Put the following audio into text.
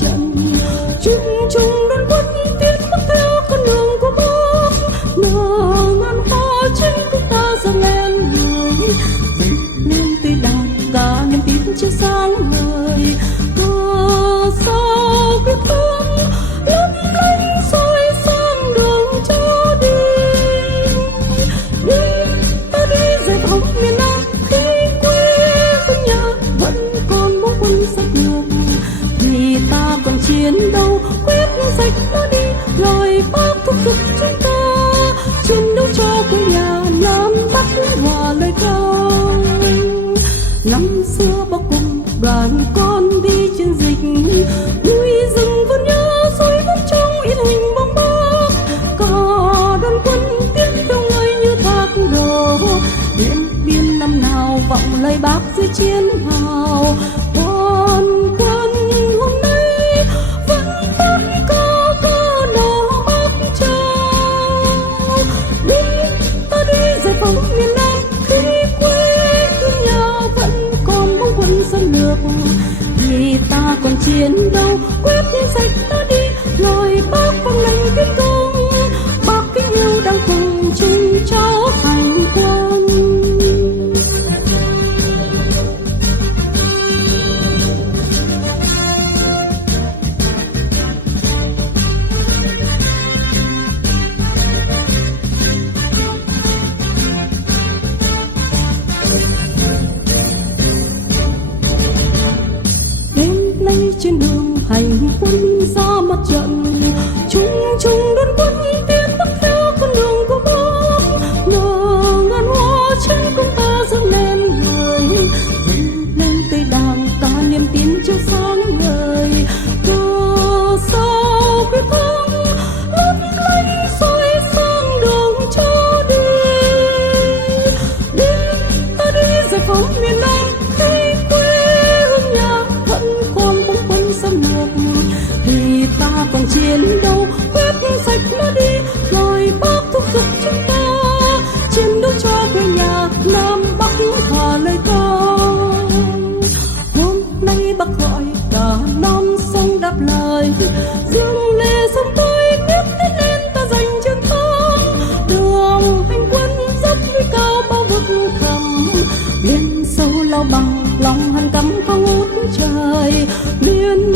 trận chung chung đoàn quân tiến bước theo con đường của bác. Nở ngàn hoa trên chúng ta dâng lên người lên tươi đàn cả niềm tin chiếu sáng ngời. Cờ sao quyết tâm lấp lánh soi sáng đường cho đi. Đi ta đi giải phóng miền Nam khi quê hương nhà vẫn còn bóng quân sắc ngược. Vì ta còn chiến đấu quyết sạch nó đi lời bác thúc giục chúng ta chiến đấu cho quê nhà Nam Bắc hòa lời ca. Năm xưa bác cùng đoàn con đi chiến dịch núi rừng vẫn nhớ rồi vẫn trong in hình bóng bác. Cả đoàn quân tiến theo người như thác đổ Điện Biên năm nào vọng lời bác dưới chiến hào. Toàn quân hôm nay vẫn hát ca ca nổ bác trao. Đi ta đi giải phóng miền Nam khi quê hương nhà vẫn còn bóng quân xâm lược. Vì ta còn chiến đấu quyết sạch ta đi lời bác phong lệnh kiến công. Bác kính yêu đang cùng chung cháu hành quân. Trên đường hành quân ra mặt trận chung chung đoàn quân tiến bước theo con đường của bác. Nở ngàn hoa trên chúng ta dâng lên người lên tươi đàng cả niềm tin chiếu sáng ngời. Cờ sao quyết thắng lấp lánh soi sáng đường cho đi. Đi ta đi giải phóng miền Nam khi quê hương nhà vẫn còn bóng quân xâm lược. Vì ta còn chiến đấu quyết sạch nó đi lời bác thúc giục chúng ta chiến đấu cho quê nhà Nam Bắc hòa lời ca. Hôm nay bác gọi cả non sông đáp lời dương lệ sông tôi tiếp tiến lên ta giành chiến thắng. Đường hành quân dốc núi cao bao vực thẳm biển sâu lao bằng lòng hàn cắm cao ngút trời. Miền